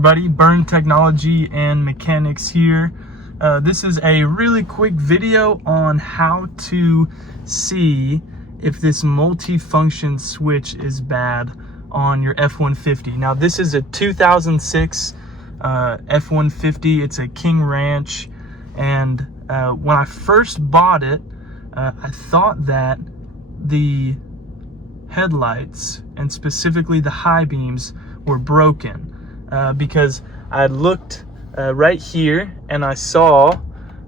everybody, Burn Technology and Mechanics here. This is a really quick video on how to see if this multi-function switch is bad on your F-150. Now this is a 2006 F-150. It's a King Ranch, and when I first bought it, I thought that the headlights and specifically the high beams were broken because I looked right here and I saw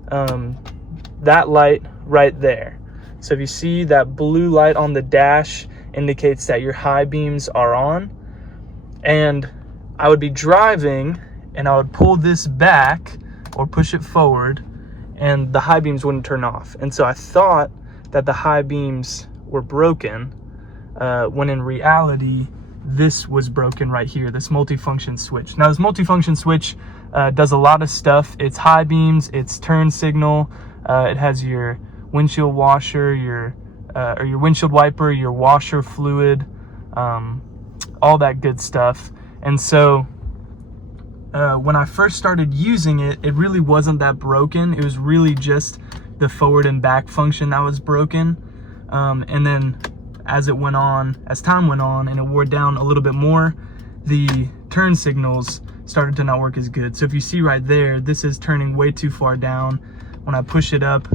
that light right there. So if you see that blue light on the dash indicates that your high beams are on, and I would be driving and I would pull this back or push it forward and the high beams wouldn't turn off. And so I thought that the high beams were broken when in reality this was broken right here, this multifunction switch. Now this multifunction switch does a lot of stuff. It's high beams, it's turn signal, it has your windshield washer, your windshield wiper, your washer fluid, all that good stuff. And so when I first started using it, it really wasn't that broken. It was really just the forward and back function that was broken. And then as time went on and it wore down a little bit more, the turn signals started to not work as good. So if you see right there, this is turning way too far down. When I push it up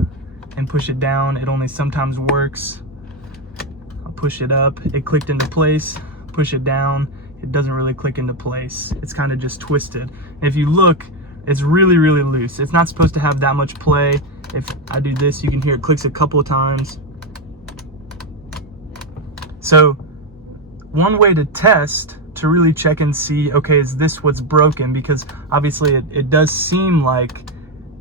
and push it down, it only sometimes works. I'll push it up, it clicked into place. Push it down, it doesn't really click into place. It's kind of just twisted. And if you look, it's really, really loose. It's not supposed to have that much play. If I do this, you can hear it clicks a couple of times. So one way to test to really check and see, okay, is this what's broken? Because obviously it does seem like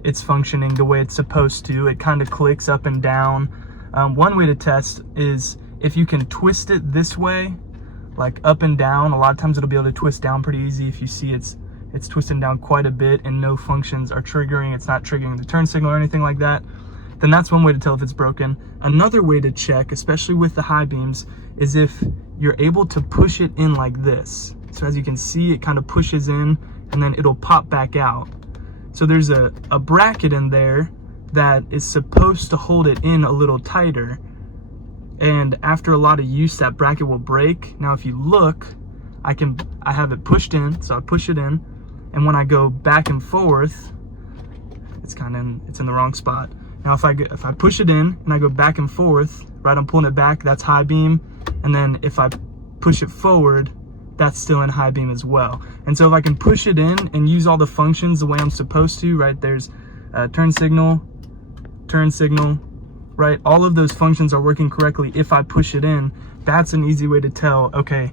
it's functioning the way it's supposed to. It kind of clicks up and down. One way to test is if you can twist it this way, like up and down. A lot of times it'll be able to twist down pretty easy. If you see it's twisting down quite a bit and no functions are triggering, it's not triggering the turn signal or anything like that, then that's one way to tell if it's broken. Another way to check, especially with the high beams, is if you're able to push it in like this. So as you can see, it kind of pushes in and then it'll pop back out. So there's a bracket in there that is supposed to hold it in a little tighter. And after a lot of use, that bracket will break. Now if you look, I have it pushed in, so I push it in, and when I go back and forth, it's in the wrong spot. Now if I push it in and I go back and forth, right, I'm pulling it back, that's high beam, and then if I push it forward, that's still in high beam as well. And so if I can push it in and use all the functions the way I'm supposed to, right, there's turn signal, right, all of those functions are working correctly. If I push it in, that's an easy way to tell, okay,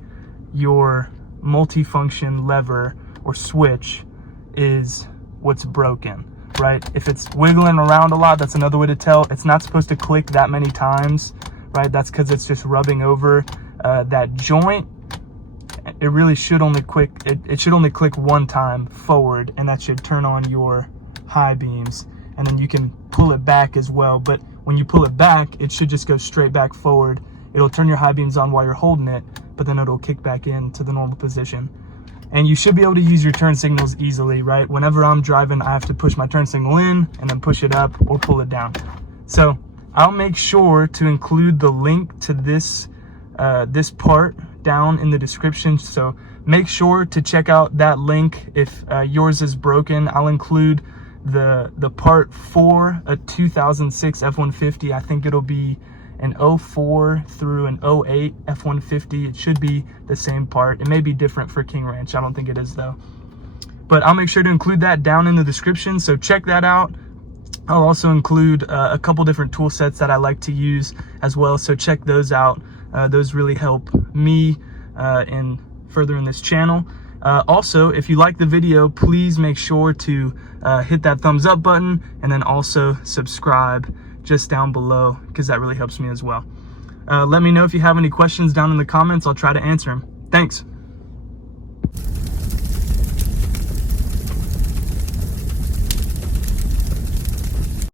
your multifunction lever or switch is what's broken, right? If it's wiggling around a lot, that's another way to tell. It's not supposed to click that many times, right? That's because it's just rubbing over that joint. It really should only click, it should only click one time forward, and that should turn on your high beams. And then you can pull it back as well, but when you pull it back, it should just go straight back forward. It'll turn your high beams on while you're holding it, but then it'll kick back into the normal position. And you should be able to use your turn signals easily, right? Whenever I'm driving, I have to push my turn signal in and then push it up or pull it down. So I'll make sure to include the link to this part down in the description. So make sure to check out that link if yours is broken. I'll include the part for a 2006 F-150. I think it'll be an 04 through an 08 F-150. It should be the same part. It may be different for King Ranch. I don't think it is though. But I'll make sure to include that down in the description, so check that out. I'll also include a couple different tool sets that I like to use as well, so check those out. Those really help me in furthering this channel. Also, if you like the video, please make sure to hit that thumbs up button and then also subscribe just down below, because that really helps me as well. Let me know if you have any questions down in the comments. I'll try to answer them. Thanks.